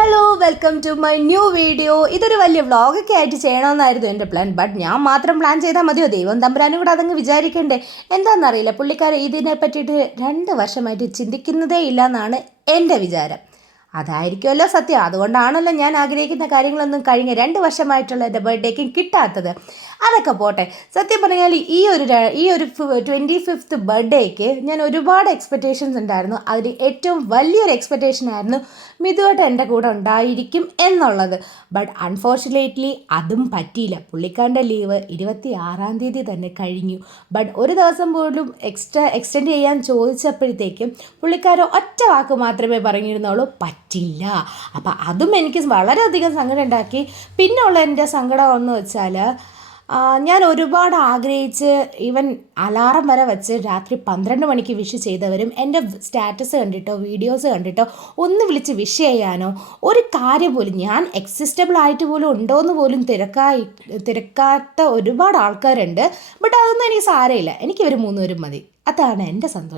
Hello welcome to my new video. ഇതൊരു വലിയ വ്ളോഗൊക്കെ ആയിട്ട് ചെയ്യണമെന്നായിരുന്നു എൻ്റെ പ്ലാൻ. ബട്ട് ഞാൻ മാത്രം പ്ലാൻ ചെയ്താൽ മതിയോ? ദൈവം തമ്പുരാനും കൂടെ അതങ്ങ് വിചാരിക്കണ്ടേ? എന്താണെന്നറിയില്ല, പുള്ളിക്കാരൻ ഇതിനെ പറ്റിയിട്ട് 2 വർഷമായിട്ട് ചിന്തിക്കുന്നതേ ഇല്ല എന്നാണ് എൻ്റെ വിചാരം. അതായിരിക്കുമല്ലോ സത്യം. അതുകൊണ്ടാണല്ലോ ഞാൻ ആഗ്രഹിക്കുന്ന കാര്യങ്ങളൊന്നും കഴിഞ്ഞ 2 വർഷമായിട്ടുള്ള എൻ്റെ ബർത്ത്ഡേക്കും കിട്ടാത്തത്. അതൊക്കെ പോട്ടെ. സത്യം പറഞ്ഞാൽ ഈ ഒരു 25th ബർത്ത്ഡേക്ക് ഞാൻ ഒരുപാട് എക്സ്പെക്റ്റേഷൻസ് ഉണ്ടായിരുന്നു. അതിൽ ഏറ്റവും വലിയൊരു എക്സ്പെക്റ്റേഷൻ ആയിരുന്നു മിതുവായിട്ട് എൻ്റെ കൂടെ ഉണ്ടായിരിക്കും എന്നുള്ളത്. ബട്ട് അൺഫോർച്ചുനേറ്റ്ലി അതും പറ്റിയില്ല. പുള്ളിക്കാരൻ്റെ ലീവ് 26-ാം തീയതി തന്നെ കഴിഞ്ഞു. ബട്ട് ഒരു ദിവസം പോലും എക്സ്റ്റെൻഡ് ചെയ്യാൻ ചോദിച്ചപ്പോഴത്തേക്കും പുള്ളിക്കാരൻ ഒറ്റ വാക്ക് മാത്രമേ പറഞ്ഞിരുന്നുള്ളൂ, പറ്റില്ല. അപ്പം അതും എനിക്ക് വളരെയധികം സങ്കടം ഉണ്ടാക്കി. പിന്നെ ഉള്ള എൻ്റെ സങ്കടം എന്ന് വെച്ചാൽ, ഞാൻ ഒരുപാട് ആഗ്രഹിച്ച് ഈവൻ അലാറം വരെ വെച്ച് രാത്രി 12 മണിക്ക് വിഷ് ചെയ്തവരും എൻ്റെ സ്റ്റാറ്റസ് കണ്ടിട്ടോ വീഡിയോസ് കണ്ടിട്ടോ ഒന്ന് വിളിച്ച് വിഷ് ചെയ്യാനോ ഒരു കാര്യം പോലും, ഞാൻ എക്സിസ്റ്റബിൾ ആയിട്ട് പോലും ഉണ്ടോയെന്ന് പോലും തിരക്കാത്ത ഒരുപാട് ആൾക്കാരുണ്ട്. ബട്ട് അതൊന്നും എനിക്ക് സാരമില്ല. എനിക്ക് ഇവർ 3 പേരും മതി. അതാണ് എൻ്റെ സന്തോഷം.